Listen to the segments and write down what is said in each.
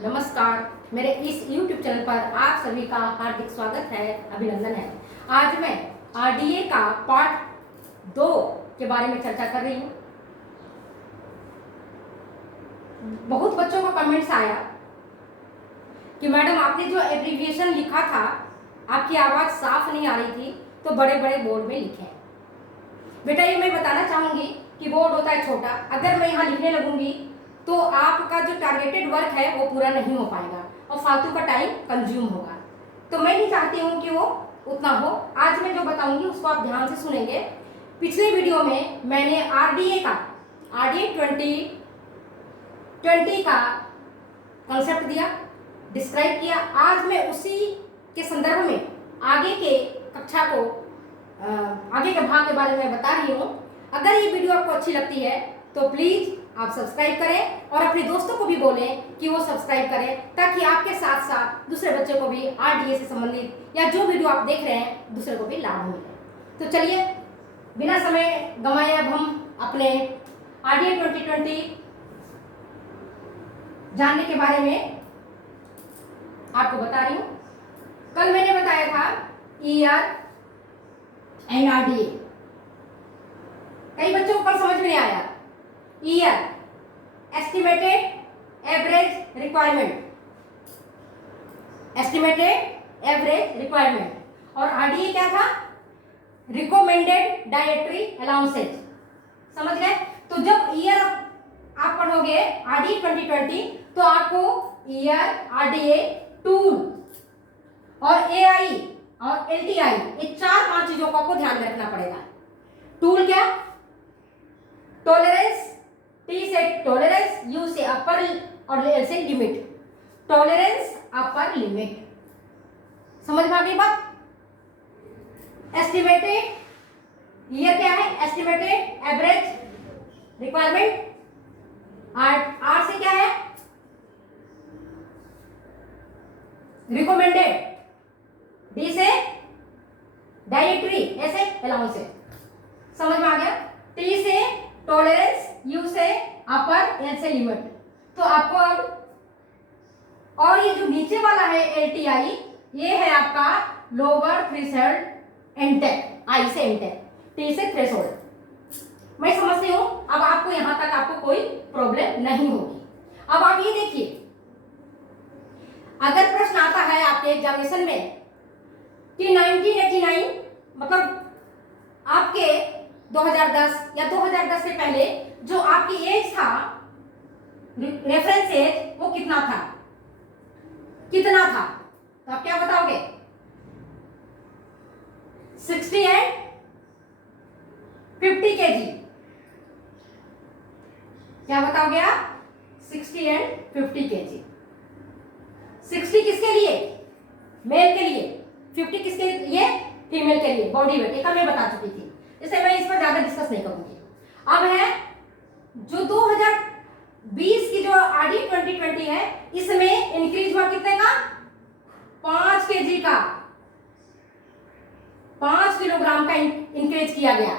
नमस्कार। मेरे इस YouTube चैनल पर आप सभी का हार्दिक स्वागत है, अभिनंदन है। आज मैं आरडीए का पार्ट 2 के बारे में चर्चा कर रही हूँ। बहुत बच्चों का कमेंट्स आया कि मैडम आपने जो एब्रीविएशन लिखा था, आपकी आवाज़ साफ नहीं आ रही थी, तो बड़े बड़े बोर्ड में लिखें। बेटा ये मैं बताना चाहूँगी कि बोर्ड होता है छोटा, अगर मैं यहाँ लिखने लगूंगी तो आपका जो टारगेटेड वर्क है वो पूरा नहीं हो पाएगा और फालतू का टाइम कंज्यूम होगा। तो मैं नहीं चाहती हूँ कि वो उतना हो। आज मैं जो बताऊंगी उसको आप ध्यान से सुनेंगे। पिछले वीडियो में मैंने आरडीए 2020 का कॉन्सेप्ट दिया, डिस्क्राइब किया। आज मैं उसी के संदर्भ में आगे के कक्षा को आगे के भाग के बारे में बता रही हूँ। अगर ये वीडियो आपको अच्छी लगती है तो प्लीज़ आप सब्सक्राइब करें और अपने दोस्तों को भी बोलें कि वो सब्सक्राइब करें, ताकि आपके साथ साथ दूसरे बच्चों को भी आरडीए से संबंधित या जो वीडियो आप देख रहे हैं दूसरे को भी लाभ मिले। तो चलिए बिना समय गंवाए अब हम अपने आरडीए 2020 जानने के बारे में आपको बता रही हूँ। कल मैंने बताया था ईआर एंड आरडीए। कई बच्चों को कल समझ में नहीं आया। ER estimated average requirement, estimated average requirement, और आरडीए क्या था? Recommended dietary allowances. समझ गए? तो जब ईयर आप पढ़ोगे आरडीए 2020 तो आपको ईयर, आरडीए, टूल और एआई और एलटीआई, ये 4-5 चीजों को आपको ध्यान में रखना पड़ेगा। टूल क्या? टॉलरेंस, टी से टॉलरेंस, यू से अपर और एल से लिमिट। टॉलरेंस, अपर, लिमिट। समझ में आ गई बात? एस्टिमेटेड ईयर क्या है? Estimated average requirement. आर से क्या है? रिकमेंडेड। डी से डाइटरी, ऐसे अलाउंस से। समझ में आ गया? टी से टॉलरेंस, यू से अपर, एल से लिमिट। तो आपको अब, और ये जो नीचे वाला है एलटीआई, ये है आपका लोअर थ्रेशोल्ड इंटेक, आई से इंटेक, टी से थ्रेशोल्ड। मैं समझती हूँ अब आपको यहां तक आपको कोई प्रॉब्लम नहीं होगी। अब आप ये देखिए, अगर प्रश्न आता है आपके एग्जामिनेशन में कि 1989 मतलब आपके 2010 या 2010 से पहले जो आपकी एज था, रेफरेंस एज, वो कितना था? तो आप क्या बताओगे? 60 एंड 50 केजी। क्या बताओगे आप? 60 एंड 50 केजी। 60 किसके लिए? मेल के लिए। 50 किसके लिए? फीमेल के लिए। बॉडी वेट एक मैं बता चुकी थी, इसलिए मैं इस पर ज्यादा डिस्कस नहीं करूंगी। अब है जो 2020 की जो आरडी 2020 है, इसमें इंक्रीज हुआ कितने का? 5 केजी का, 5 किलोग्राम का इंक्रीज किया गया,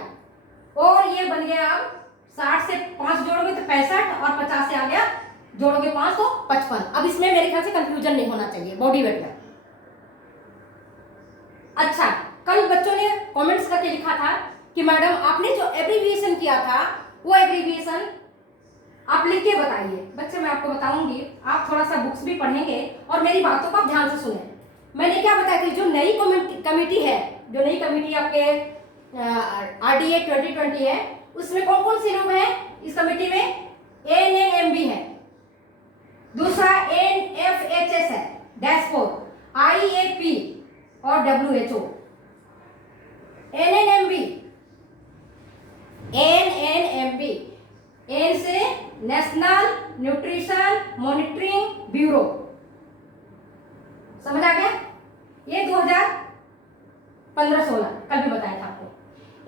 और ये बन गया अब 60 से 5 जोड़ोगे तो 65 और 50 से आ गया, जोड़ोगे 5 तो 55। अब इसमें मेरे ख्याल से कंफ्यूजन नहीं होना चाहिए बॉडी वेट में। अच्छा, कल बच्चों ने कमेंट्स करके लिखा था कि मैडम आपने जो एब्रीविएशन किया था वो एब्रीविएशन आप लिख के बताइए। बच्चे मैं आपको बताऊंगी, आप थोड़ा सा बुक्स भी पढ़ेंगे और मेरी बातों को आप ध्यान से सुने। मैंने क्या बताया कि जो नई कमेटी है, जो नई कमेटी आपके आरडीए 2020 है, उसमें कौन कौन से लोग हैं इस कमेटी में? एनएनएमबी है, दूसरा एनएफएचएस है, डैशबोर्ड, आईएपी और डब्ल्यूएचओ। एनएनएमबी, एन से नेशनल न्यूट्रिशन मॉनिटरिंग ब्यूरो। समझ आ गया? ये 2015-16 कल भी बताया था आपको।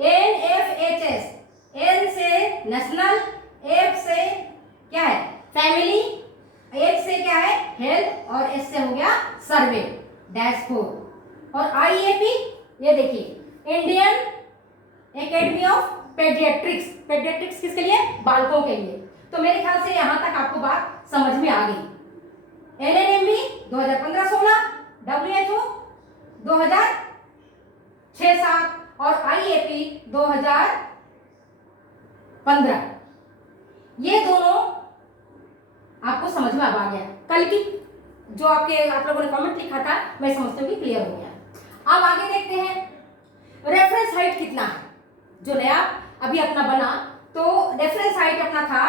एनएफएचएस, एन से नेशनल, एफ से क्या है? फैमिली, एच से क्या है? हेल्थ, और एस से हो गया सर्वे, डैशबोर्ड। और आईएपी, ये देखिए Indian academy of paediatrics. Paediatrics किसके लिए? बालकों के लिए। तो मेरे ख्याल से यहां तक आपको बात समझ में आ गई। NNMB 2015-16, WHO 2006-7 और IAP 2015। ये दोनों आपको समझ में अब आ गया। कल की जो आप लोगों ने कमेंट लिखा था, मैं समझती हूँ कि क्लियर हो गया। अब आगे देखते हैं रेफरेंस हाइट कितना है। जो नया अभी अपना बना, तो रेफरेंस हाइट अपना था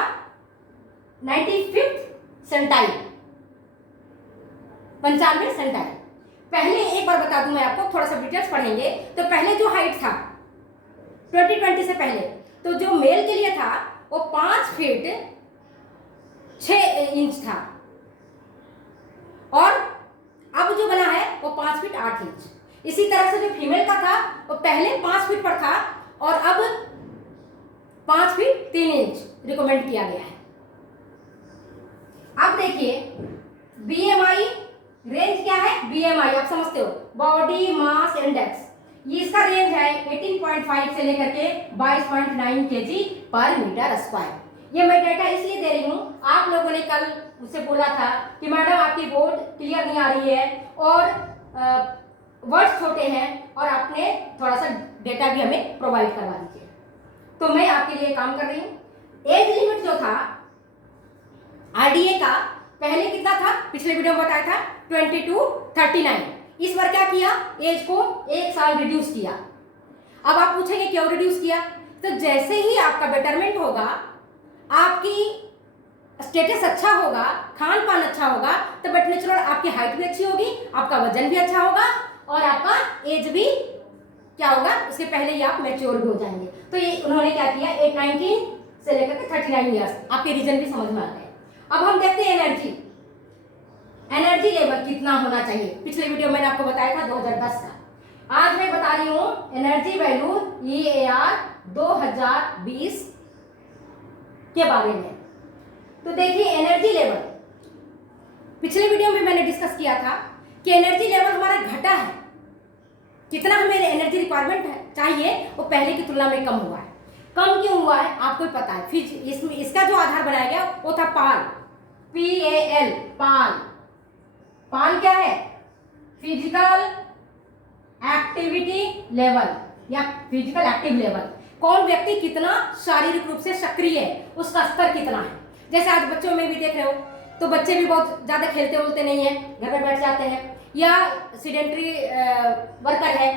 95th सेंटाइल, 95 सेंटाइल। पहले एक बार बता दूं मैं आपको, थोड़ा सा डिटेल्स पढ़ेंगे तो पहले जो हाइट था 2020 से पहले, तो जो मेल के लिए था वो 5 फीट 6 इंच था, और अब जो बना है वो 5 फीट 8 इंच। इसी तरह से जो फीमेल का था वो पहले 5 फीट पर था और अब 5 फीट 3 इंच रिकमेंड किया गया है। अब देखिए BMI रेंज क्या है। BMI आप समझते हो, बॉडी मास इंडेक्स। ये इसका रेंज है 18.5 से लेकर के 22.9 kg पर मीटर स्क्वायर। ये मैं डेटा इसलिए दे रही हूँ, आप लोगों ने कल मुझसे बोला था कि मैडम आपकी बोर्ड क्लियर नहीं आ रही है और वर्ड्स छोटे हैं और आपने थोड़ा सा डेटा भी हमें प्रोवाइड करवा दीजिए। तो मैं आपके लिए काम कर रही हूँ। एज लिमिट जो था RDA का पहले कितना था, पिछले वीडियो में बताया था 20 to 39। इस बार क्या किया, एज को 1 साल रिड्यूस किया। अब आप पूछेंगे क्यों रिड्यूस किया, तो जैसे ही आपका बेटरमेंट होगा, आपकी स्टेटस अच्छा होगा, खान पान अच्छा होगा, तो बट नेचुरल आपकी हाइट भी अच्छी होगी, आपका वजन भी अच्छा होगा और आपका एज भी क्या होगा, उसके पहले ही आप मैच्योर भी हो जाएंगे। तो ये उन्होंने क्या किया, 19 से लेकर के 39 ईयर्स। आपके रीजन भी समझ में आ गए। अब हम देखते हैं एनर्जी लेवल कितना होना चाहिए। पिछले वीडियो मैंने आपको बताया था 2010 का, आज मैं बता रही हूँ एनर्जी वैल्यू EAR 2020 के बारे में। तो देखिए एनर्जी लेवल, पिछले वीडियो में मैंने डिस्कस किया था कि एनर्जी लेवल हमारा घटा है, कितना हमें एनर्जी रिक्वायरमेंट चाहिए वो पहले की तुलना में कम हुआ है। कम क्यों हुआ है आपको पता है। फिर इसका जो आधार बनाया गया वो था पाल, PAL, पाल क्या है, फिजिकल एक्टिविटी लेवल या फिजिकल एक्टिव लेवल। कौन व्यक्ति कितना शारीरिक रूप से सक्रिय है, उसका स्तर कितना है। जैसे आज बच्चों में भी देख रहे हो, तो बच्चे भी बहुत ज्यादा खेलते उलते नहीं है, घर पर बैठ जाते हैं या सीडेंटरी वर्कर है,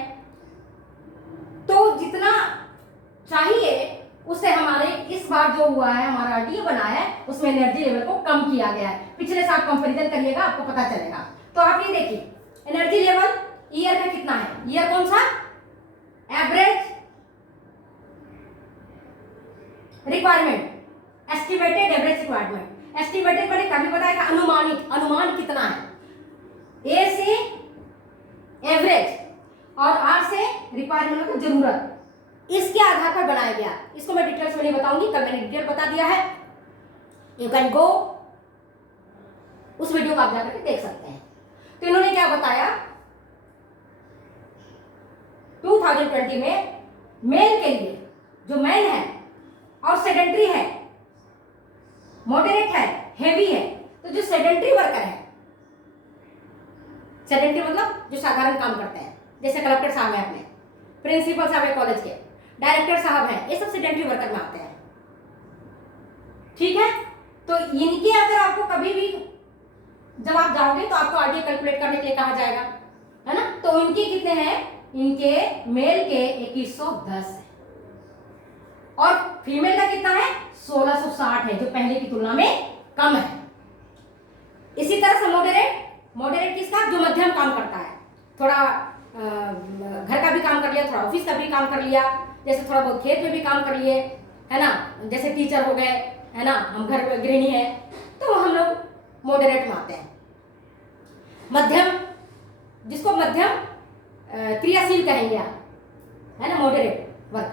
तो जितना चाहिए उससे हमारे इस बार जो हुआ है, हमारा RDA बना है, उसमें एनर्जी लेवल को कम किया गया है। पिछले साल कंपैरिजन करिएगा आपको पता चलेगा। तो आप ये देखिए एनर्जी लेवल ईयर का कितना है, ईयर कौन सा, average requirement, estimated average requirement. Estimated मैंने कभी बताया था, अनुमानित, अनुमान कितना है। ए से एवरेज और R से रिक्वायरमेंट मतलब जरूरत, इसके आधार पर बनाया गया। इसको मैं डिटेल्स में नहीं बताऊंगी, कल मैंने डिटेल बता दिया है। यू कैन गो, उस वीडियो को आप जाकर के देख सकते हैं। तो इन्होंने क्या बताया, 2020 में मेल के लिए, जो मैन है और सेडेंटरी है, मॉडरेट है, हेवी है, तो जो सेडेंटरी वर्कर है, सेडेंटरी मतलब जो साधारण काम करते हैं, जैसे कलेक्टर साहब है, अपने प्रिंसिपल साहब है कॉलेज के, डायरेक्टर साहब हैं, ये सब सेडेंटरी वर्कर में आते हैं। ठीक है, तो इनके अगर आपको कभी भी जब आप जाओगे तो आपको RDA कैलकुलेट करने के लिए कहा जाएगा, है ना। तो इनके कितने हैं, इनके मेल के 2110 है और फीमेल का कितना है 1660 है, जो पहले की तुलना में कम है। इसी तरह से मॉडरेट किसका, जो मध्यम काम करता है, थोड़ा घर का भी काम कर लिया, थोड़ा ऑफिस का भी काम कर लिया, जैसे थोड़ा बहुत खेत में भी काम कर लिए, है ना, जैसे टीचर हो गए, है ना, हम घर में गृहिणी है, तो हम लोग मॉडरेट में आते हैं। मध्यम, जिसको मध्यम क्रियाशील कहेंगे आप, है ना, मॉडरेट वर्क,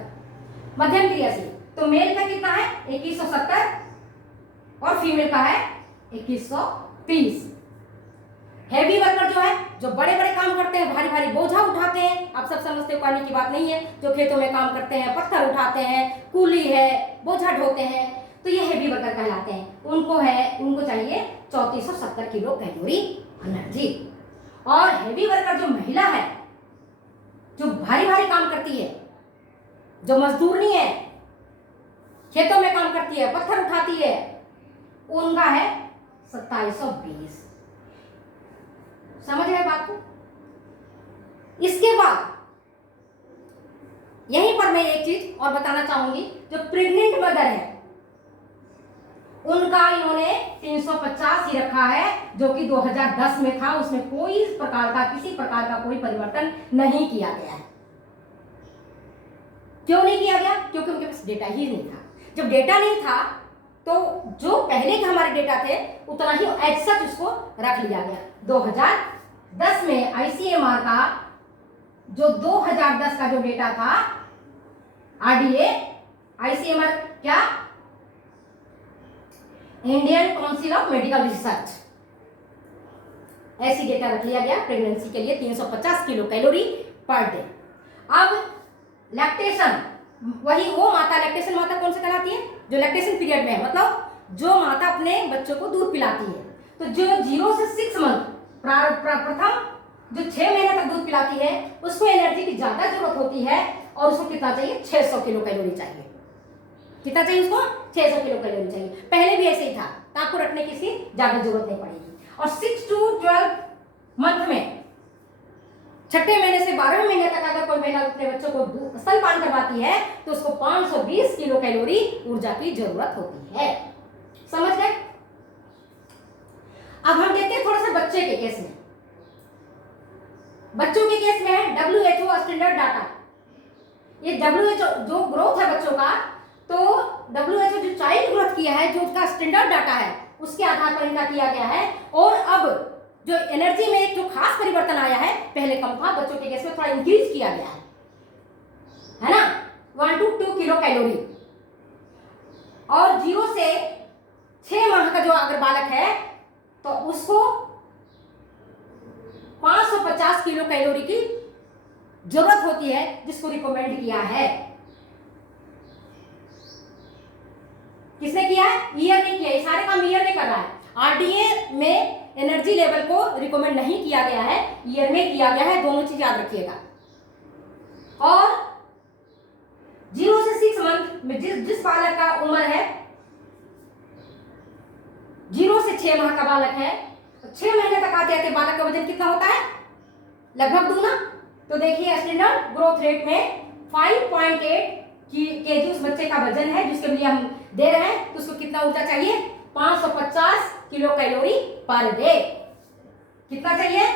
मध्यम क्रियाशील। तो मेल का कितना है 2170 और फीमेल का है 2130। हैवी वर्कर जो है, जो बड़े बड़े काम करते हैं, भारी भारी बोझा उठाते हैं, आप सब समझते हो, पानी की बात नहीं है, जो खेतों में काम करते हैं, पत्थर उठाते हैं, कूली है, बोझा ढोते हैं, तो ये हैवी वर्कर कहलाते हैं। उनको चाहिए 3470 किलो कैलोरी एनर्जी। और हेवी वर्कर जो महिला है, जो भारी भारी काम करती है, जो मजदूरनी है, खेतों में काम करती है, पत्थर उठाती है, उनका है 2720। समझ गए बात को? इसके बाद यहीं पर मैं एक चीज और बताना चाहूंगी, जो प्रेग्नेंट मदर है उनका इन्होंने 350 ही रखा है, जो कि 2010 में था। उसमें कोई प्रकार का, किसी प्रकार का कोई परिवर्तन नहीं किया गया है। क्यों नहीं किया गया? क्योंकि उनके पास डेटा ही नहीं था। जब डेटा नहीं था तो जो पहले के हमारे डेटा थे उतना ही एज सच उसको रख लिया गया। 2010 में आईसीएमआर का जो 2010 का जो डेटा था, आरडीए, आईसीएमआर क्या, Indian council of medical research, ऐसी डेटा रख लिया गया प्रेगनेंसी के लिए 350 किलो कैलोरी पर डे। अब लैक्टेशन, वही वो माता, लैक्टेशन माता कौन से कहलाती है? जो लैक्टेशन पीरियड में है, मतलब जो माता अपने बच्चों को दूध पिलाती है। तो जो 0 से 6 मंथ, प्रथम जो 6 महीने तक दूध पिलाती है, उसको एनर्जी की ज्यादा जरूरत होती है और उसको कितना चाहिए? 600 किलो कैलोरी चाहिए। कितना चाहिए उसको? 600 किलो कैलोरी चाहिए। पहले भी ऐसे ही था, तो आपको रखने की ज्यादा जरूरत नहीं पड़ेगी। और 6 to 12 मंथ में, छठे महीने से 12वें महीने तक अगर कोई महिला अपने बच्चों को स्तनपान करवाती है तो उसको 520 किलो कैलोरी ऊर्जा की जरूरत होती है। समझ गए? अब हम देखते हैं थोड़ा सा बच्चे के केस में। बच्चों के केस में WHO स्टैंडर्ड डाटा, ये WHO जो ग्रोथ है बच्चों का, तो WHO जो चाइल्ड ग्रोथ किया है, जो उसका स्टैंडर्ड डाटा है, उसके आधार पर इनका किया गया है। और अब जो एनर्जी में एक जो खास परिवर्तन आया है, पहले कम था, बच्चों के केस में थोड़ा इंक्रीज किया गया है ना, 1 to 2 किलो कैलोरी। और 0 से 6 माह का जो अगर बालक है तो उसको 550 किलो कैलोरी की जरूरत होती है, जिसको रिकमेंड किया है। किसने किया है? ईयर ने किया। ये सारे काम ईयर ने कर रहा है। आरडीए में एनर्जी लेवल को रिकमेंड नहीं किया गया है, ईयर में किया गया है। दोनों चीज याद रखिएगा। और 0 से 6 मंथ में जिस बालक का उम्र है, 0 से 6 माह का बालक है, 6 महीने तक आते आते बालक का वजन कितना होता है? लगभग दूना। तो देखिए स्टैंडर्ड ग्रोथ रेट में 5.8 केजी उस बच्चे का वजन है, जिसके लिए हम दे रहे हैं। तो उसको कितना ऊर्जा चाहिए? 550 किलो कैलोरी पर डे। कितना चाहिए?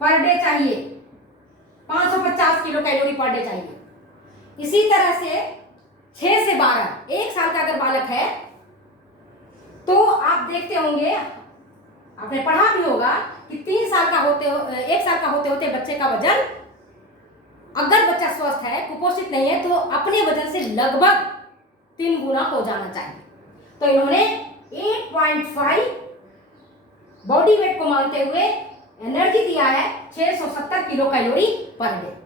पर डे चाहिए 550 किलो कैलोरी पर डे चाहिए। इसी तरह से 6 से 12, 1 साल का अगर बालक है, तो आप देखते होंगे, आपने पढ़ा भी होगा कि 1 साल का होते होते बच्चे का वजन, अगर बच्चा स्वस्थ है, कुपोषित नहीं है, तो अपने वजन से लगभग 3 गुना हो जाना चाहिए। तो इन्होंने 8.5 बॉडी वेट को मानते हुए एनर्जी दिया है 670 किलो कैलोरी पर डे।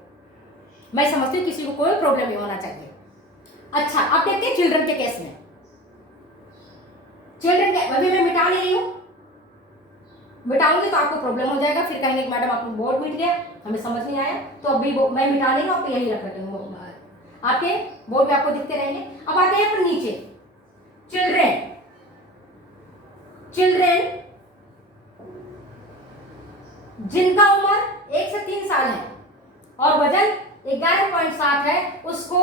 मैं समझती हूँ किसी को कोई प्रॉब्लम नहीं होना चाहिए। अच्छा, अब देखते हैं चिल्ड्रन के केस में। चिल्ड्रन के अभी मैं मिटा नहीं रही हूँ, मिटाऊंगी तो आपको प्रॉब्लम हो जाएगा, फिर कहेंगे मैडम आपको बोर्ड मिट गया, हमें समझ नहीं आया। तो अभी मैं मिटा नहीं हूँ, आपको यही रख रखे हूँ, आपके बोर्ड पे आपको दिखते रहेंगे। अब आते हैं पर नीचे चिल्ड्रन जिनका उम्र 1 से 3 साल है और वजन 11.7 है, उसको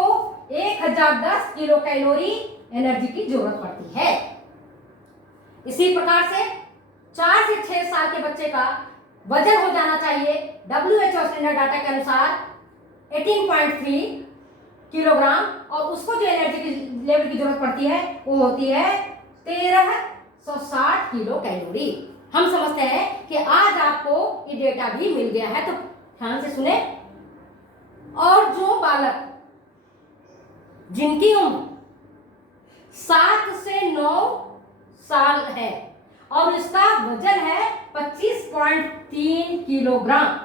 1010 किलो कैलोरी एनर्जी की जरूरत पड़ती है। इसी प्रकार से 4 से 6 साल के बच्चे का वजन हो जाना चाहिए WHO स्टैंडर्ड डाटा के अनुसार 18.3 किलोग्राम, और उसको जो एनर्जी की लेवल की जरूरत पड़ती है वो होती है 1360 किलो कैलोरी। हम समझते हैं कि आज आपको ये डेटा भी मिल गया है, तो ध्यान से सुने। और जो बालक जिनकी उम्र 7 से 9 साल है और इसका वजन है 25.3 किलोग्राम,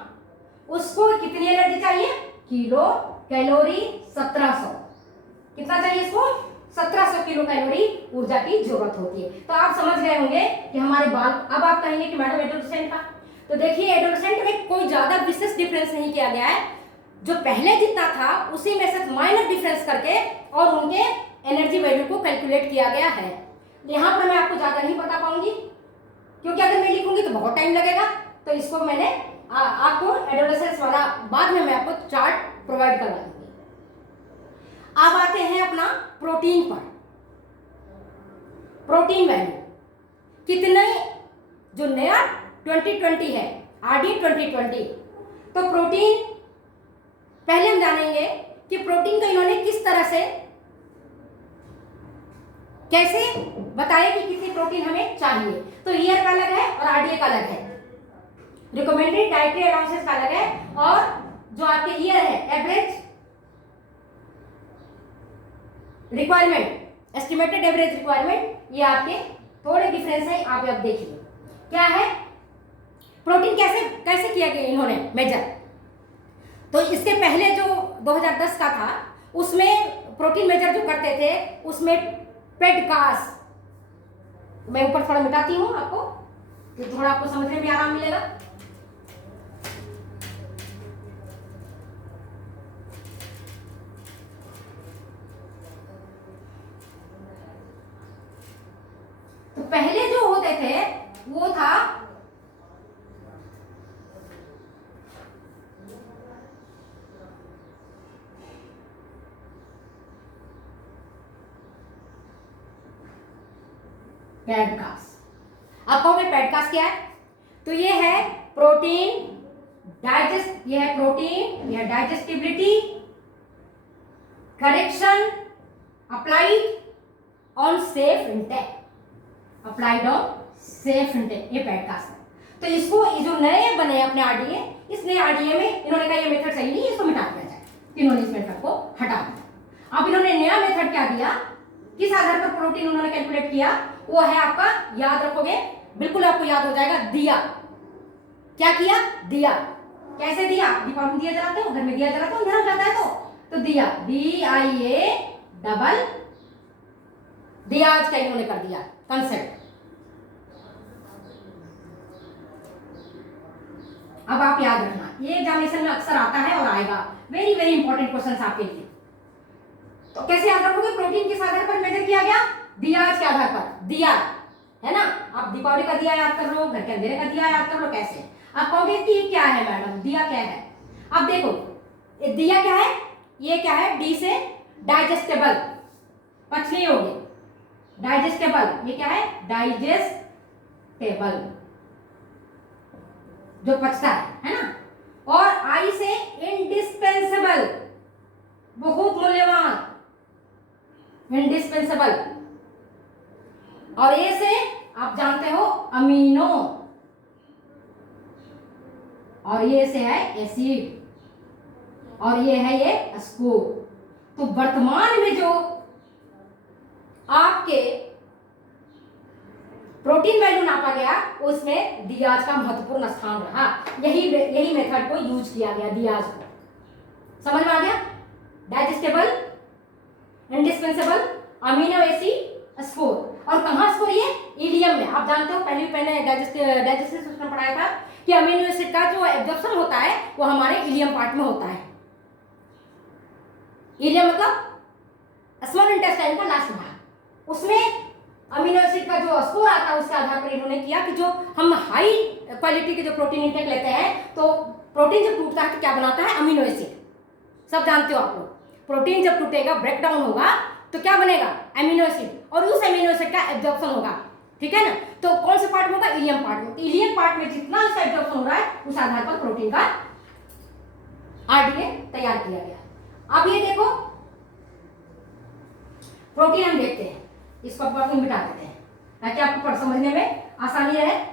उसको कितनी एनर्जी चाहिए? Kilo calorie 1700। कितना चाहिए इसको? 1700 किलो कैलोरी ऊर्जा की जरूरत होती है। तो आप समझ गए होंगे कि हमारे बाल, अब आप कहेंगे कि मैडम एडोलसेंट का, तो देखिए एडोलसेंट में कोई ज्यादा विशेष डिफरेंस नहीं किया गया है, जो पहले जितना था उसी में से माइनर डिफरेंस करके और उनके एनर्जी वैल्यू को कैलकुलेट किया गया है। यहाँ पर मैं आपको ज्यादा नहीं बता पाऊंगी क्योंकि अगर मैं लिखूंगी तो बहुत टाइम लगेगा, तो इसको मैंने आपको एडोलेसेंस वाला बाद में मैं आपको चार्ट प्रोवाइड करवा दूंगी। अब आते हैं अपना प्रोटीन पर। प्रोटीन वैल्यू कितने, जो नया 2020 है आरडी 2020, तो प्रोटीन पहले हम जानेंगे कि प्रोटीन को इन्होंने किस तरह से कैसे बताया कि कितनी प्रोटीन हमें चाहिए। तो ईयर का अलग है और आरडीए का अलग है, रिकमेंडेड डाइटरी अलाउंसेस का अलग है, और जो आपके ईयर है average requirement, estimated average requirement, ये आपके थोड़े डिफरेंस है। आप अब देखिए क्या है प्रोटीन कैसे कैसे किया गया इन्होंने मेजर। तो इसके पहले जो 2010 का था उसमें प्रोटीन मेजर जो करते थे उसमें पेडकास, मैं ऊपर थोड़ा मिटाती हूं आपको तो थोड़ा आपको समझने में आराम मिलेगा। तो पहले जो होते थे वो था पेडकास। अब कहोगे पेडकास क्या है, तो ये है प्रोटीन डाइजेस्ट, ये है प्रोटीन, ये है digestibility correction applied on safe intake, applied on safe intake, ये पेडकास है। तो इसको जो नए बने अपने आरडीए, इस नए आरडीए में इन्होंने कहा ये मेथड सही नहीं, इसको मिटा दिया जाए, इन्होंने इस मेथड को हटा दिया। अब इन्होंने नया मेथड क्या दिया, किस आधार पर प्रोटीन उन्होंने कैलकुलेट किया, वो है आपका, याद रखोगे बिल्कुल आपको याद हो जाएगा, दिया। क्या किया, दिया। कैसे दिया, दीपावली में दिया जलाते हो, घर में दिया जलाते हो, अंधेरा हो जाता है तो दिया, DIA डबल, दिया आज का इन्होंने कर दिया कंसेप्ट। अब आप याद रखना, ये एग्जामिनेशन में अक्सर आता है और आएगा, वेरी वेरी इंपॉर्टेंट क्वेश्चन आपके लिए। तो कैसे याद रखोगे, प्रोटीन किस आधार पर मेजर किया गया, दिया के आधार पर, दिया है ना। आप दीपावली का दिया याद कर लो, घर के अंधेरे का दिया याद कर लो, कैसे। आप कहोगे कि क्या है मैडम, दिया क्या है। अब देखो ये दिया क्या है, ये क्या है, डी से डाइजेस्टेबल, पचनी होगी, डाइजेस्टेबल, ये क्या है, डाइजेस्टेबल जो पचता है ना। और आई से इंडिस्पेंसेबल, बहुत मूल्यवान, इंडिस्पेंसेबल। और ए से आप जानते हो अमीनो, और ये से है एसिड, और ये है ये स्कोर। तो वर्तमान में जो आपके प्रोटीन वैल्यू नापा गया उसमें दियाज का महत्वपूर्ण स्थान रहा, यही मेथड को यूज किया गया, दियाज को। समझ में आ गया, digestible, indispensable, amino acid, score. और कहां स्कोर, ये इलियम में। आप जानते हो पहले मैंने डाइजेस्टिव सिस्टम पढ़ाया था कि अमीनो एसिड का जो एब्जॉर्प्शन होता है वो हमारे इलियम पार्ट में होता है। इलियम मतलब स्मॉल इंटेस्टाइन का लास्ट भाग, उसमें अमीनो एसिड का जो स्कोर आता है उसके आधार पर इन्होंने किया कि जो हम हाई क्वालिटी के जो प्रोटीन इंटेक लेते हैं तो प्रोटीन जब टूटता है तो क्या बनाता है, अमीनो एसिड। सब जानते हो आप लोग, प्रोटीन जब टूटेगा, ब्रेक डाउन होगा तो क्या बनेगा, अमीनो एसिड, और उस अमीनो एसिड का एब्जॉर्प्शन होगा, ठीक है ना। तो कौन से पार्ट में होगा, इलियम पार्ट में। इलियम पार्ट में जितना इसका एब्जॉर्प्शन हो रहा है उस आधार पर प्रोटीन का आरडीए तैयार किया गया। अब ये देखो प्रोटीन हम देखते हैं, इसको अपन मिटा देते हैं ताकि आपको समझने में आसानी रहे।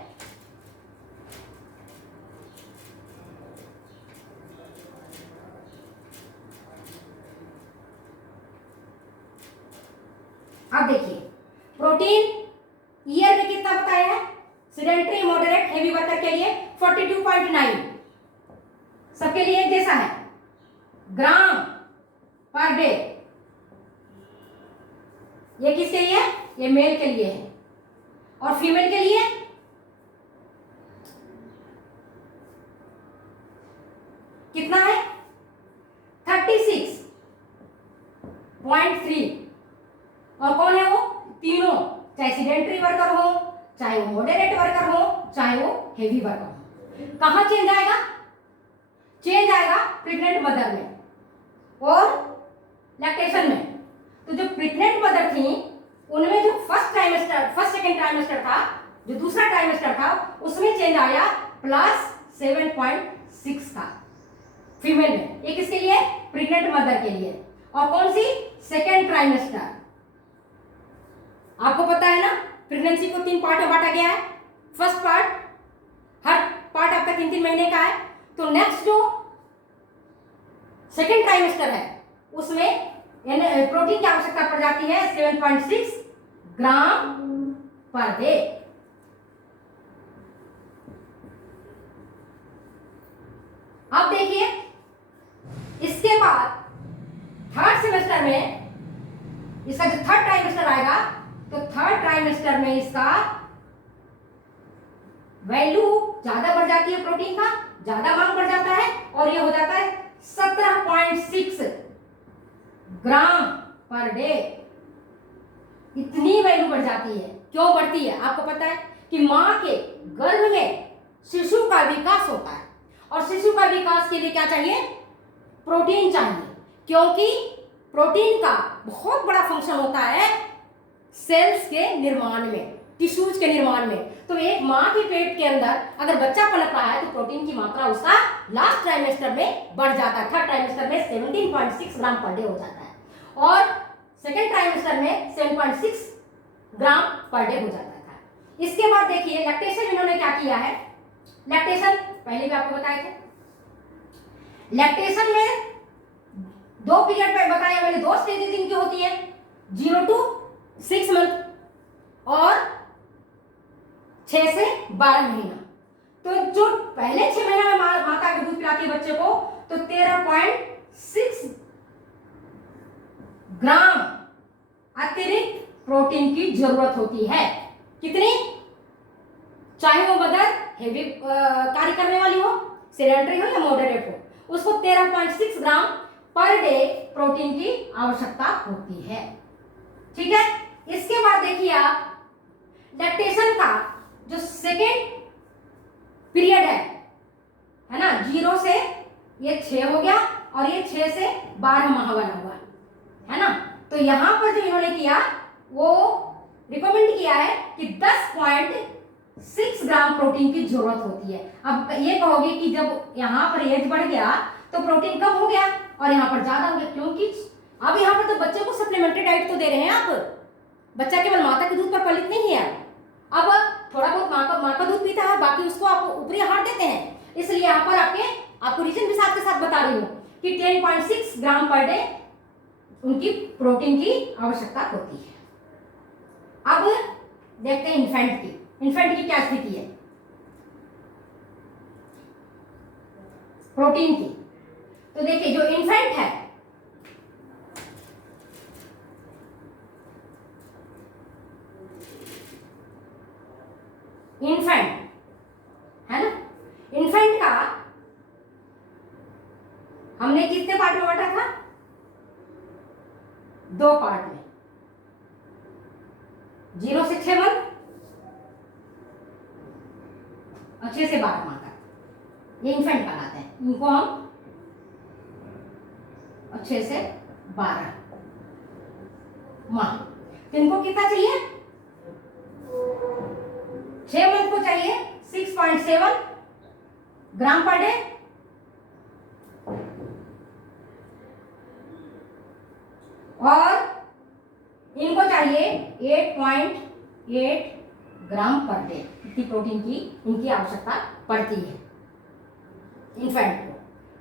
अब देखिए प्रोटीन ईयर में कितना बताया है, सीडेंटरी, मॉडरेट, हेवी वर्कर के लिए 42.9, सबके लिए एक जैसा है, ग्राम पर डे। ये किसके लिए है? ये मेल के लिए है। और फीमेल के लिए कितना है? 36.3। और कौन है वो? तीनों, चाहे सीडेंटरी वर्कर हो, चाहे वो मॉडरेट वर्कर हो, चाहे वो हेवी वर्कर हो। कहां चेंज आएगा? चेंज आएगा प्रेग्नेंट मदर में और लैक्टेशन में। तो जो प्रेग्नेंट मदर थी उनमें जो फर्स्ट सेकेंड ट्राइमेस्टर था, जो दूसरा ट्राइमेस्टर था, उसमें चेंज आया +7.6 का फीमेल में। ये किसके लिए? प्रेग्नेंट मदर के लिए। और कौन सी? Second trimester. आपको पता है ना प्रेगनेंसी को 3 पार्ट में बांटा गया है। फर्स्ट पार्ट, हर पार्ट आपका 3-3 महीने का है। तो नेक्स्ट जो सेकेंड ट्राइमेस्टर है उसमें प्रोटीन की आवश्यकता पड़ जाती है 7.6 ग्राम पर डे। अब देखिए इसके बाद थर्ड सेमेस्टर में इसका जो थर्ड ट्राइमेस्टर आएगा, तो थर्ड ट्राइमेस्टर में इसका वैल्यू ज्यादा बढ़ जाती है, प्रोटीन का ज्यादा मांग बढ़ जाता है और ये हो जाता है 17.6 ग्राम पर डे। इतनी वैल्यू बढ़ जाती है। क्यों बढ़ती है? आपको पता है कि मां के गर्भ में शिशु का विकास होता है और शिशु का विकास के लिए क्या चाहिए? प्रोटीन चाहिए। क्योंकि प्रोटीन का बहुत बड़ा फंक्शन होता है सेल्स के निर्माण में, टिश्यूज के निर्माण में। तो एक मां के पेट के अंदर अगर बच्चा पनप रहा है तो प्रोटीन की मात्रा उसका लास्ट ट्राइमेस्टर में बढ़ जाता है। थर्ड ट्राइमेस्टर में 17.6 ग्राम पर डे हो जाता है और सेकेंड ट्राइमेस्टर में 7.6 ग्राम पर डे हो जाता था। इसके बाद देखिए लैक्टेशन इन्होंने क्या किया है। लैक्टेशन पहले भी आपको बताए थे। लैक्टेशन में 2 पीरियड पे बताया मैंने, 2 स्टेजेस इनकी होती है, 0 to 6 मंथ और 6 से 12 महीना। तो जो पहले 6 महीना में माता के दूध पिलाती है बच्चे को, तो 13.6 ग्राम अतिरिक्त प्रोटीन की जरूरत होती है। कितनी? चाहे वो मदर हेवी कार्य करने वाली हो, सेडेंटरी हो या मॉडरेट हो, उसको 13.6 ग्राम पर डे प्रोटीन की आवश्यकता होती है। ठीक है। इसके बाद देखिए आप लैक्टेशन का जो सेकेंड पीरियड है ना, 0 से ये 6 हो गया और ये 6 से 12 माह वाला हुआ है ना। तो यहां पर जो इन्होंने किया वो रिकमेंड किया है कि 10.6 ग्राम प्रोटीन की जरूरत होती है। अब ये कहोगे कि जब यहाँ पर एज बढ़ गया तो प्रोटीन कम हो गया और यहाँ पर ज्यादा हो गया, क्योंकि अब यहाँ पर तो बच्चे को सप्लीमेंट्री डाइट तो दे रहे हैं आप। बच्चा केवल माता के दूध पर पलित नहीं है। अब थोड़ा बहुत माँ का दूध पीता है, बाकी उसको आप ऊपरी आहार देते हैं। इसलिए यहाँ पर आपको रीजन भी साथ के साथ बता रही हूँ कि 10.6 ग्राम पर डे उनकी प्रोटीन की आवश्यकता होती है। अब देखते हैं इन्फेंट की क्या स्थिति है प्रोटीन की। तो देखिए जो इन्फेंट है, इन्फेंट है ना, इन्फेंट का हमने कितने पार्ट में बांटा था? 2 पार्ट में, 0 से 6 मंथ और 6 से 12 माह तक, ये इन्फेंट कहलाते हैं। इनको हम 6 से 12 माह। तो इनको कितना चाहिए? 6 मंथ को चाहिए 6.7 ग्राम पर डे और इनको चाहिए 8.8 ग्राम पर डे। इतनी प्रोटीन की इनकी आवश्यकता पड़ती है इन्फेंट को।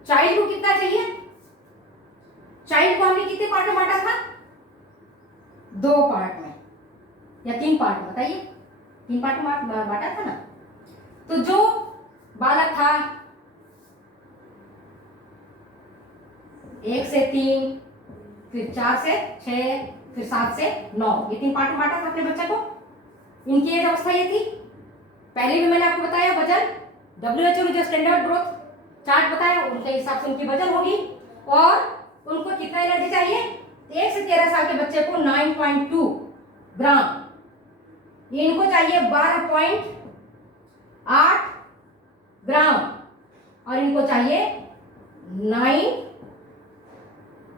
चाइल्ड को कितना चाहिए? चाइल्ड को हमने कितने पार्ट में बांटा था? 2 पार्ट में या 3 पार्ट में, बताइए। 3 पार्ट में बांटा था ना। तो जो बालक था 1 से 3, फिर 4 से 6, फिर 7 से 9, ये 3 पार्ट में बांटा था अपने बच्चे को। इनकी एज अवस्था ये थी। पहले भी मैंने आपको बताया वजन, WHO ने जो स्टैंडर्ड ग्रोथ चार्ट बताया उनके हिसाब से उनकी वजन होगी। और उनको कितना एनर्जी चाहिए? 1 से 13 साल के बच्चे को 9.2 ग्राम, इनको चाहिए 12.8 ग्राम और इनको चाहिए 9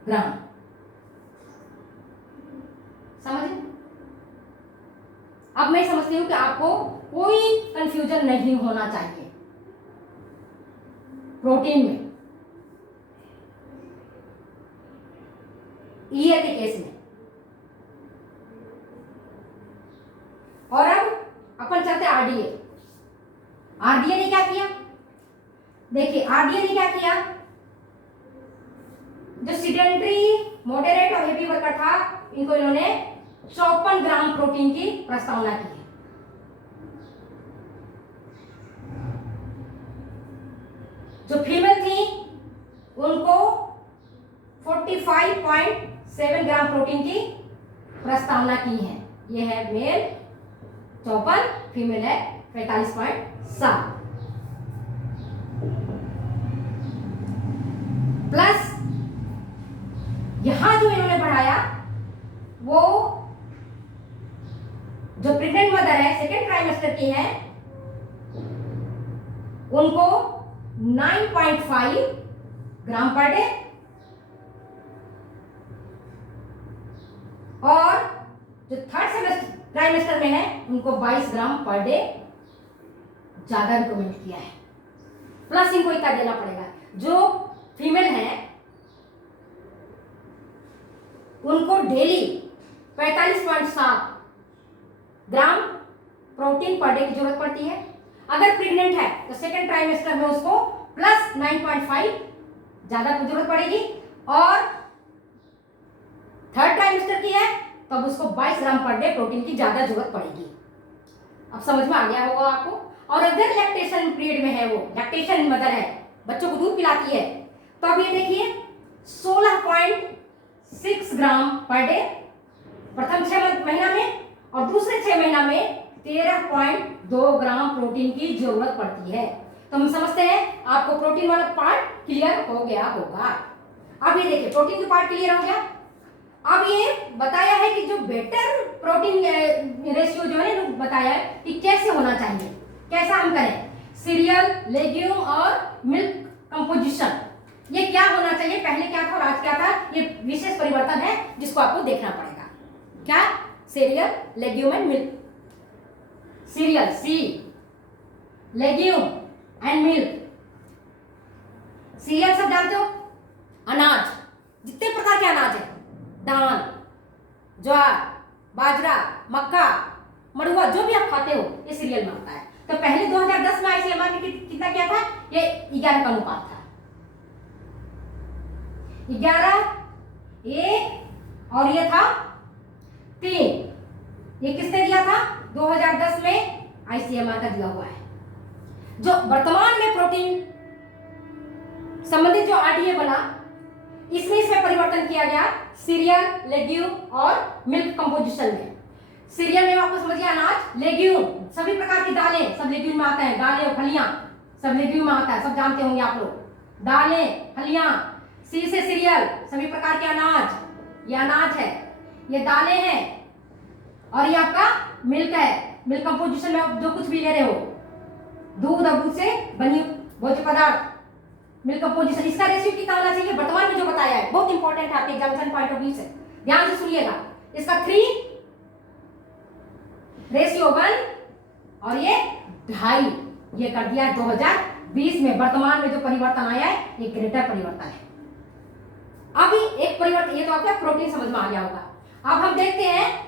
ग्राम। समझ? अब मैं समझती हूं कि आपको कोई कंफ्यूजन नहीं होना चाहिए प्रोटीन में, ये के केस में। और अब अपन चलते आरडीए। आरडीए ने क्या किया? देखिए आरडीए ने क्या किया, जो सीडेंटरी, मॉडरेट और हेवी वर्कर था, इनको इन्होंने 54 ग्राम प्रोटीन की प्रस्तावना की है। जो फीमेल थी उनको 45.7 ग्राम प्रोटीन की प्रस्तावना की है। यह है मेल 54, फीमेल है 45.7। प्लस यहां जो इन्होंने बढ़ाया वो जो प्रेग्नेंट मदर है, सेकेंड ट्राइमेस्टर की है, उनको 9.5 ग्राम पर डे और जो थर्ड ट्राइमेस्टर में है उनको 22 ग्राम पर डे ज्यादा रिकमेंड किया है। प्लस इनको इतना देना पड़ेगा। जो फीमेल है उनको daily 45.7 gram protein per day की जरूरत पड़ती है। अगर प्रेग्नेंट है तो सेकेंड ट्राइमेस्टर में उसको प्लस 9.5 ज्यादा की जरूरत पड़ेगी और थर्ड ट्राइमेस्टर की है तब उसको 22 ग्राम पर डे प्रोटीन की ज्यादा जरूरत पड़ेगी। अब समझ में आ गया होगा आपको। और अगर लैक्टेशन पीरियड में है, वो लैक्टेशन मदर है, बच्चों को दूध पिलाती है, तो अब ये देखिए 16.6 ग्राम पर डे प्रथम 6 महीना में और दूसरे 6 महीना में 13.2 ग्राम प्रोटीन की जरूरत पड़ती है। तो हम समझते हैं आपको प्रोटीन वाला पार्ट क्लियर हो गया होगा। अब ये देखिए प्रोटीन का पार्ट क्लियर हो गया। अब ये बताया है कि जो बेटर प्रोटीन रेशियो जो है ना बताया है कि कैसे होना चाहिए, कैसा हम करें, सीरियल, लेग्यूम और मिल्क कंपोजिशन, ये क्या होना चाहिए, पहले क्या था और आज क्या था, ये विशेष परिवर्तन है जिसको आपको देखना पड़ेगा। क्या? Cereal, legume and milk. Cereals, legume and milk. Cereal सब जानते हो, अनाज, जितने प्रकार के अनाज है, धान, ज्वार, बाजरा, मक्का, मड़ुआ, जो भी आप खाते हो ये सीरियल में आता है। तो पहले 2010 में आईसीएमआर ने कितना किया था, ये 11 का अनुपात था, 11, 1 और ये था 3। ये किसने दिया था? 2010 में आईसीएमआर का दिया हुआ है। जो वर्तमान में प्रोटीन संबंधित जो आरडीए बना, इसमें परिवर्तन किया गया सीरियल, लेग्यूम और मिल्क कंपोजिशन में। सीरियल में आपको समझिए अनाज, लेग्यूम सभी प्रकार की दालें, सब लेग्यूम में आता है, दालें और फलियां सब लेग्यूम में आता है, सब जानते होंगे आप लोग। दालें, फलियां, सी से सीरियल, सभी प्रकार के अनाज, ये अनाज है, ये दालें हैं और ये आपका मिल्क है। मिल्क कंपोजिशन में आप जो कुछ भी ले रहे हो, दूध और दूध से बनी भोज्य पदार्थ, मिल्क कंपोजिशन, इसका रेशियो कितना होना चाहिए वर्तमान में जो बताया है, बहुत इंपॉर्टेंट है आपके एग्जामिनेशन पॉइंट ऑफ व्यू से, ध्यान से सुनिएगा। इसका 3:1 और ये 2.5, ये कर दिया 2020 में। वर्तमान में जो परिवर्तन आया है ये ग्रेटर परिवर्तन है। अभी एक परिवर्तन, ये तो आपका प्रोटीन समझ में आ गया होगा। अब हम देखते हैं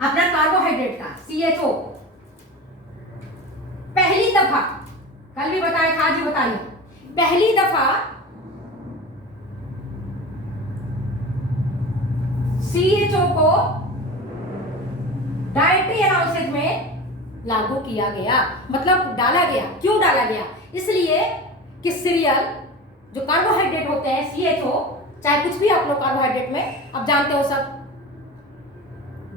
अपना कार्बोहाइड्रेट का CHO। पहली दफा, कल भी बताया था, आज भी बता रही हूं, पहली दफा CHO को डाइटरी अलाउंसेज में लागू किया गया, मतलब डाला गया। क्यों डाला गया? इसलिए कि सीरियल जो कार्बोहाइड्रेट होते हैं CHO चाहे कुछ भी आप लोग कार्बोहाइड्रेट में आप जानते हो, सब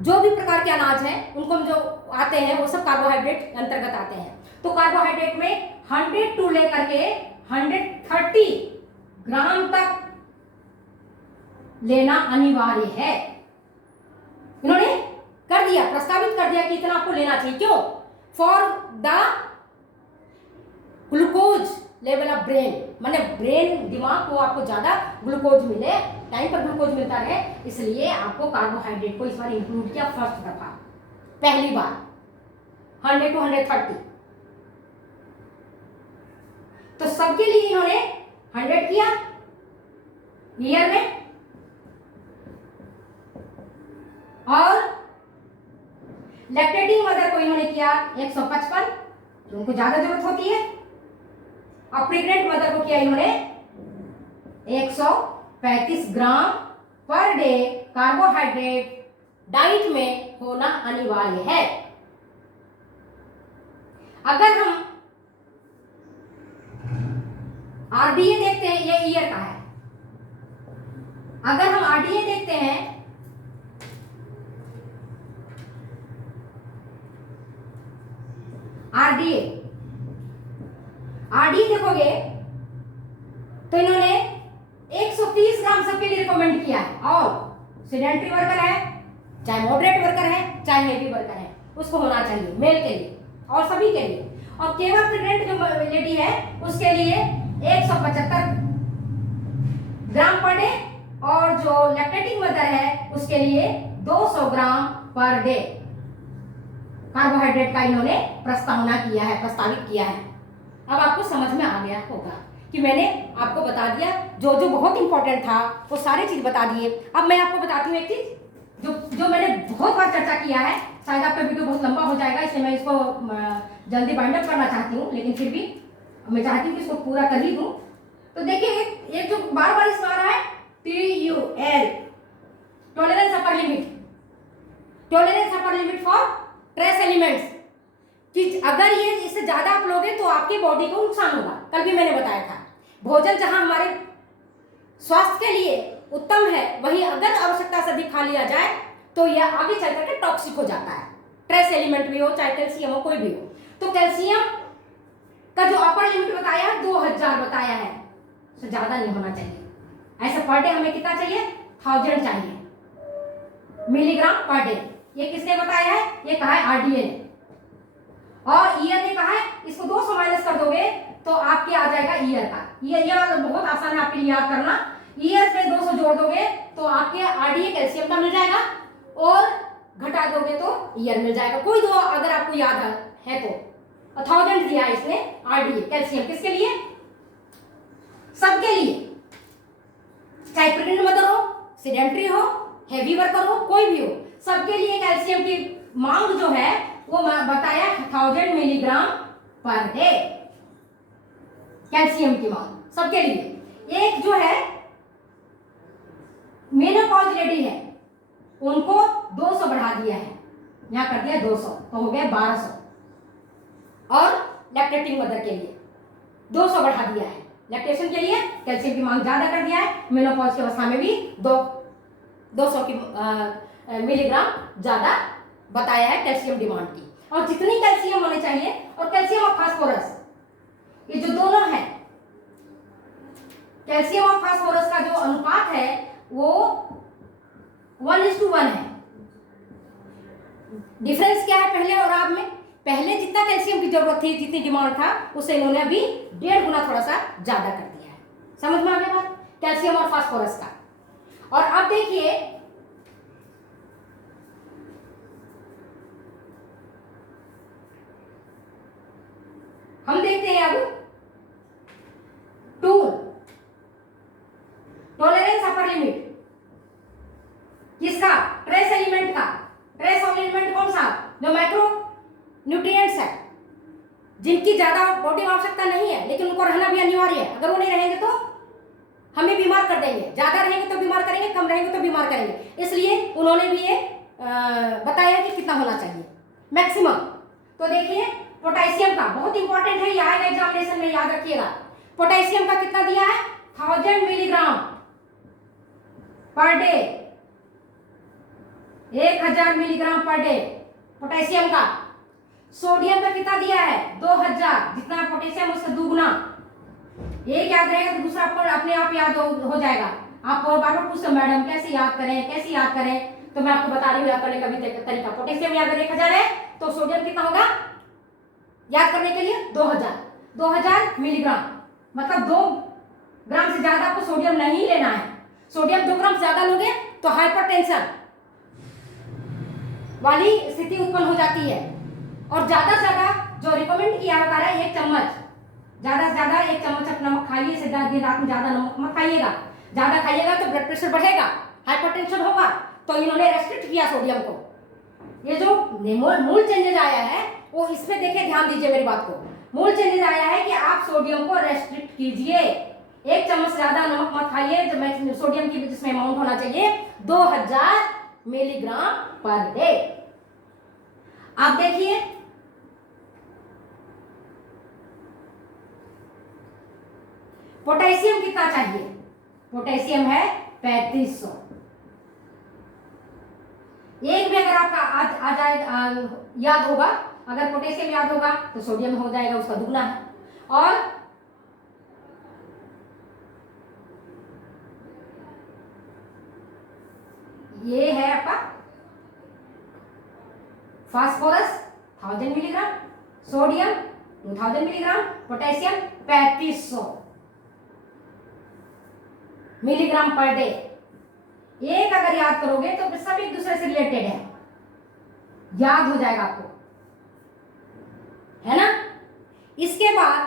जो भी प्रकार के अनाज हैं उनको हम जो आते हैं वो सब कार्बोहाइड्रेट अंतर्गत आते हैं। तो कार्बोहाइड्रेट में 100 टू लेकर के 130 ग्राम तक लेना अनिवार्य है। इन्होंने कर दिया, प्रस्तावित कर दिया कि इतना आपको लेना चाहिए। क्यों? For the glucose level of brain, माने ब्रेन दिमाग को आपको ज्यादा ग्लूकोज मिले, टाइम पर ग्लूकोज मिलता रहे, इसलिए आपको कार्बोहाइड्रेट को इस बार इंक्लूड किया फर्स्ट दफा, पहली बार 100 टू 130। तो सबके लिए इन्होंने 100 किया ईयर में, और लैक्टेटिंग मदर को इन्होंने किया 155, जो उनको ज्यादा जरूरत होती है, और प्रेग्नेंट मदर को किया इन्होंने 135 ग्राम पर डे कार्बोहाइड्रेट डाइट में होना अनिवार्य है। अगर हम आरडीए देखते हैं, ये ईयर का है, अगर हम आरडीए देखते हैं, आरडीए देखोगे तो इन्होंने 130 ग्राम सबके लिए रिकमेंड किया है, और सेडेंटरी वर्कर है, चाहे मॉडरेट वर्कर है, चाहे हेवी वर्कर है, उसको होना चाहिए मेल के लिए और सभी के लिए। और केवल प्रेग्नेंट जो लेडी है उसके लिए 175 ग्राम पर डे, और जो लैक्टेटिंग मदर है उसके लिए 200 ग्राम पर डे कार्बोहाइड्रेट का इन्होंने प्रस्तावित किया है। अब आपको समझ में आ गया होगा कि मैंने आपको बता दिया जो जो बहुत इंपॉर्टेंट था, वो सारी चीज बता दिए। अब मैं आपको बताती हूँ एक चीज जो मैंने बहुत बार चर्चा किया है, शायद आपका वीडियो बहुत लंबा हो जाएगा, इसलिए मैं इसको जल्दी बाइंड अप करना चाहती हूँ, लेकिन फिर भी मैं चाहती हूँ कि इसको पूरा कर ही दूँ। तो देखिए, एक जो बार बार इसमें आ रहा है TUL, tolerance upper limit, tolerance upper limit for trace elements, कि अगर ये इससे ज्यादा आप लोगे तो आपके बॉडी को नुकसान होगा। कल भी मैंने बताया था, भोजन जहां हमारे स्वास्थ्य के लिए उत्तम है, वही अगर आवश्यकता से अधिक खा लिया जाए तो यह आगे चल करके टॉक्सिक हो जाता है। ट्रेस एलिमेंट भी हो, चाहे कैल्शियम हो, कोई भी हो। तो कैल्शियम का जो अपर लिमिट बताया 2000 बताया है, उससे ज्यादा नहीं होना चाहिए। ऐसे पर डे हमें कितना चाहिए? 1000 चाहिए मिलीग्राम पर डे। ये किसने बताया है? ये कहा है आरडीए ने, और ईयर ने कहा है इसको 200 माइनस कर दोगे तो आपके आ जाएगा ईयर का। ये वाला बहुत आसान है आपके लिए याद करना। ईयर से 200 जोड़ दोगे तो आपके आरडीए कैल्शियम का मिल जाएगा, और घटा दोगे तो ईयर मिल जाएगा। कोई दो अगर आपको याद है तो 1000 दिया है इसने आरडीए कैल्शियम, किसके लिए? सबके लिए, चाहे प्रेग्नेंट मदर हो, सेडेंटरी हो, हेवी वर्कर हो, कोई भी हो, सबके लिए कैल्शियम की मांग जो है वो बताया 1000 मिलीग्राम पर डे कैल्शियम की मांग सबके लिए। एक जो है मेनोपॉज लेडी है, उनको 200 बढ़ा दिया है, यहां कर दिया 200 तो हो गया 1200, और लैक्टेटिंग मदर के लिए 200 बढ़ा दिया है। लैक्टेशन के लिए कैल्शियम की मांग ज्यादा कर दिया है, मेनोपॉज की अवस्था में भी 200 की मिलीग्राम ज्यादा बताया है कैल्शियम डिमांड की। और जितनी कैल्शियम होनी चाहिए, और कैल्शियम और फास्फोरस ये जो दोनों है, कैल्शियम और फास्फोरस का जो अनुपात है वो 1:1 है। डिफरेंस क्या है पहले और अब में? पहले जितना कैल्शियम की जरूरत थी, जितनी डिमांड था, उससे इन्होंने अभी 1.5 गुना थोड़ा सा ज्यादा कर दिया है। समझ में आ गया बात कैल्शियम और फास्फोरस का। और अब देखिए, हम देखते हैं अब टूल टॉलरेंस अपर लिमिट किसका? ट्रेस एलिमेंट का। ट्रेस एलिमेंट कौन सा? जो माइक्रो न्यूट्रिएंट्स है, जिनकी ज्यादा बॉडी में आवश्यकता नहीं है, लेकिन उनको रहना भी अनिवार्य है। अगर वो नहीं रहेंगे तो हमें बीमार कर देंगे, ज्यादा रहेंगे तो बीमार करेंगे, कम रहेंगे तो बीमार करेंगे। इसलिए उन्होंने भी ये बताया कि कितना होना चाहिए मैक्सिमम। तो देखिए, पोटेशियम का बहुत इंपॉर्टेंट है, ये आएगा एग्जामिनेशन में, याद रखिएगा। पोटेशियम का कितना दिया है? 1000 milligram per day, 1000 milligram per day potassium का। सोडियम का कितना दिया है? 2000। जितना पोटेशियम उसका दुगुना। एक याद रहेगा तो दूसरा आपको अपने आप याद हो जाएगा। आप और बार बार पूछते मैडम कैसे याद करें, कैसे याद करें, तो मैं आपको बता रही हूँ याद करने का भी तरीका। पोटेशियम याद करें 1000 है तो सोडियम कितना होगा याद करने के लिए? 2000 मिलीग्राम, मतलब 2 ग्राम से ज्यादा आपको सोडियम नहीं लेना है। सोडियम 2 ग्राम से ज्यादा लोगे तो हाइपरटेंशन वाली स्थिति उत्पन्न हो जाती है। और ज्यादा से ज्यादा जो रिकमेंड किया होता है 1 चम्मच, ज्यादा से ज्यादा 1 चम्मच आप नमक खाइए। से दिन रात में ज्यादा नमक मत खाइएगा। ज्यादा खाइएगा तो ब्लड प्रेशर बढ़ेगा, हाइपरटेंशन होगा। तो इन्होंने रेस्ट्रिक्ट किया सोडियम को। ये जो मूल चेंजेस आया है वो इसमें देखिए, ध्यान दीजिए मेरी बात को। मूल चेंजेस आया है कि आप सोडियम को रेस्ट्रिक्ट कीजिए। 1 चम्मच ज्यादा नमक मत खाइए। जो सोडियम की जिसमें अमाउंट होना चाहिए 2000 मिलीग्राम पर डे। आप देखिए पोटेशियम कितना चाहिए? पोटेशियम है 3500। एक भी अगर आपका आ जाए याद होगा, अगर पोटेशियम याद होगा तो सोडियम हो जाएगा उसका दुगना है। और ये है आपका phosphorus 1000 milligram, sodium 2000 milligram, potassium 3500 milligram per day. एक अगर याद करोगे तो सब एक दूसरे से रिलेटेड है, याद हो जाएगा आपको, है ना। इसके बाद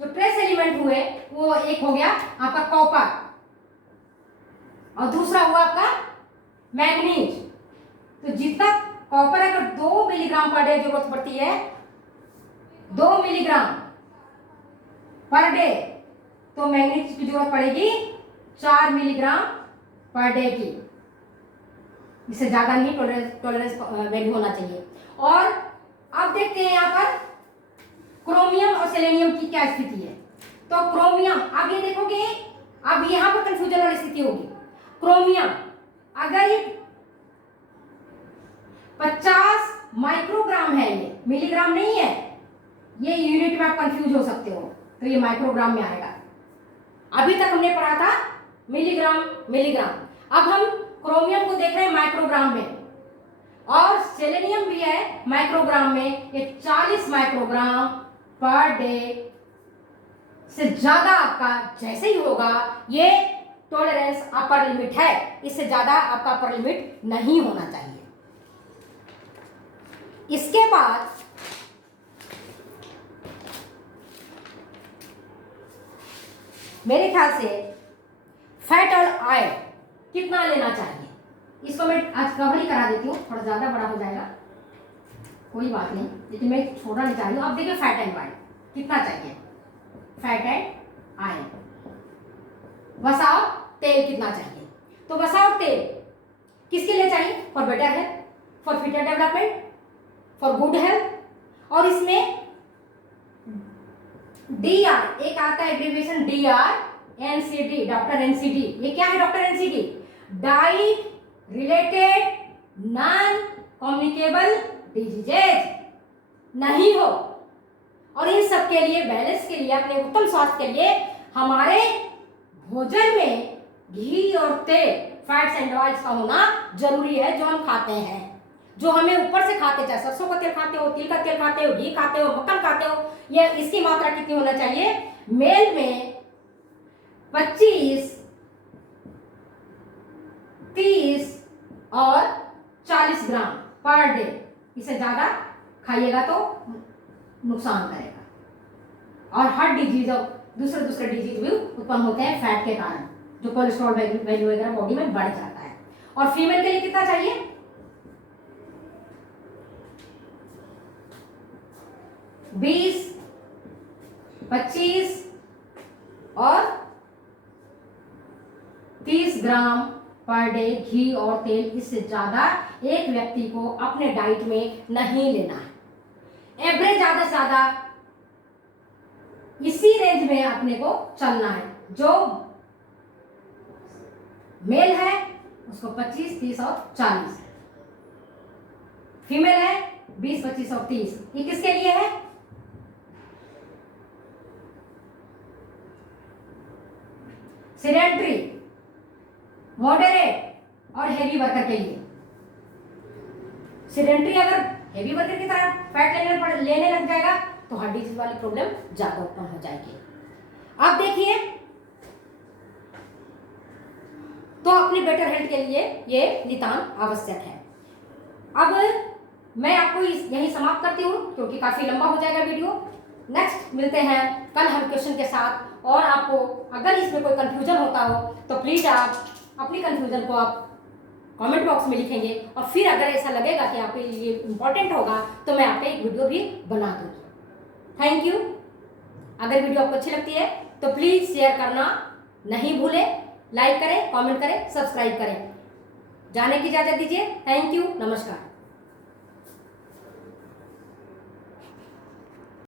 जो ट्रेस एलिमेंट हुए वो एक हो गया आपका कॉपर और दूसरा हुआ आपका मैग्नीज। तो जितना कॉपर अगर 2 मिलीग्राम पर डे जरूरत पड़ती है, 2 मिलीग्राम पर डे, तो मैग्नीज की जरूरत पड़ेगी 4 मिलीग्राम पर डे की। इससे ज्यादा नहीं टॉलरेंस वैल्यू होना चाहिए। और अब देखते हैं यहाँ पर क्रोमियम और सेलेनियम की क्या स्थिति है। तो क्रोमियम, आप ये देखोगे, अब यहाँ पर कंफ्यूजन वाली स्थिति होगी। क्रोमियम अगर ये 50 माइक्रोग्राम है, ये मिलीग्राम नहीं है, ये यूनिट में आप कंफ्यूज हो सकते हो, तो ये माइक्रोग्राम में आएगा। अभी तक हमने पढ़ा था मिलीग्राम मिलीग्राम, अब हम क्रोमियम को देख रहे हैं माइक्रोग्राम में, और सेलेनियम भी है माइक्रोग्राम में। ये 40 माइक्रोग्राम पर डे से ज्यादा आपका जैसे ही होगा, ये टॉलरेंस अपर लिमिट है। इससे ज्यादा आपका अपर लिमिट नहीं होना चाहिए। इसके बाद मेरे ख्याल से फैट और ऑयल कितना लेना चाहिए, इसको मैं आज कवर ही करा देती हूँ, थोड़ा ज़्यादा बड़ा हो जाएगा, कोई बात नहीं, लेकिन मैं छोड़ना नहीं चाह रही हूँ। अब देखिए फैट एंड ऑयल कितना चाहिए, फैट एंड ऑयल, वसा और तेल कितना चाहिए। तो वसा और तेल किसके लिए चाहिए? For better health, for fitter development, for good health. और इसमें DR एक आता है एब्रिविएशन, DRNCD, डॉक्टर NCD। ये क्या है doctor NCD? Diet related non communicable diseases नहीं हो। और इन सब के लिए, बैलेंस के लिए, अपने उत्तम स्वास्थ्य के लिए हमारे भोजन में घी और तेल, फैट्स एंड ऑयल्स का होना जरूरी है, जो हम खाते हैं, जो हमें ऊपर से खाते, चाहे सरसों का तेल खाते हो, तिल का तेल खाते हो, घी खाते हो, मक्खन खाते हो, ये इसकी मात्रा कितनी होना चाहिए? मेल में 25, 30 और 40 ग्राम पर डे। इससे ज्यादा खाइएगा तो नुकसान करेगा। और हार्ट डिजीज और दूसरे डिजीज भी उत्पन्न होते हैं फैट के कारण, जो कोलेस्ट्रॉल वैल्यू वगैरह बॉडी में बढ़ जाता है। और फीमेल के लिए कितना चाहिए? 20, 25 और 30 ग्राम पर डे घी और तेल। इससे ज्यादा एक व्यक्ति को अपने डाइट में नहीं लेना है। एवरेज ज्यादा से ज्यादा इसी रेंज में अपने को चलना है। जो मेल है उसको 25, 30 और 40। फीमेल है 20, 25 और 30। ये किसके लिए है? सेडेंटरी, मॉडरेट और हेवी वर्कर के लिए। सेडेंटरी अगर हेवी वर्कर की तरह फैट लेने लग जाएगा तो हार्ट डिजीज वाली प्रॉब्लम ज्यादा उत्पन्न हो जाएगी। अब देखिए, तो अपनी बेटर हेल्थ के लिए ये नितांत आवश्यक है। अब मैं आपको यही समाप्त करती हूँ क्योंकि काफी लंबा हो जाएगा वीडियो। नेक्स्ट मिलते हैं कल हम क्वेश्चन के साथ। और आपको अगर इसमें कोई कंफ्यूजन होता हो तो प्लीज आप अपनी कंफ्यूजन को आप कमेंट बॉक्स में लिखेंगे, और फिर अगर ऐसा लगेगा कि आपके लिए इम्पोर्टेंट होगा तो मैं आप पे एक वीडियो भी बना दूंगी। Thank you. अगर वीडियो आपको अच्छी लगती है तो प्लीज शेयर करना नहीं भूलें, लाइक करें, कमेंट करें, सब्सक्राइब करें। जाने की इजाजत दीजिए। थैंक यू, नमस्कार।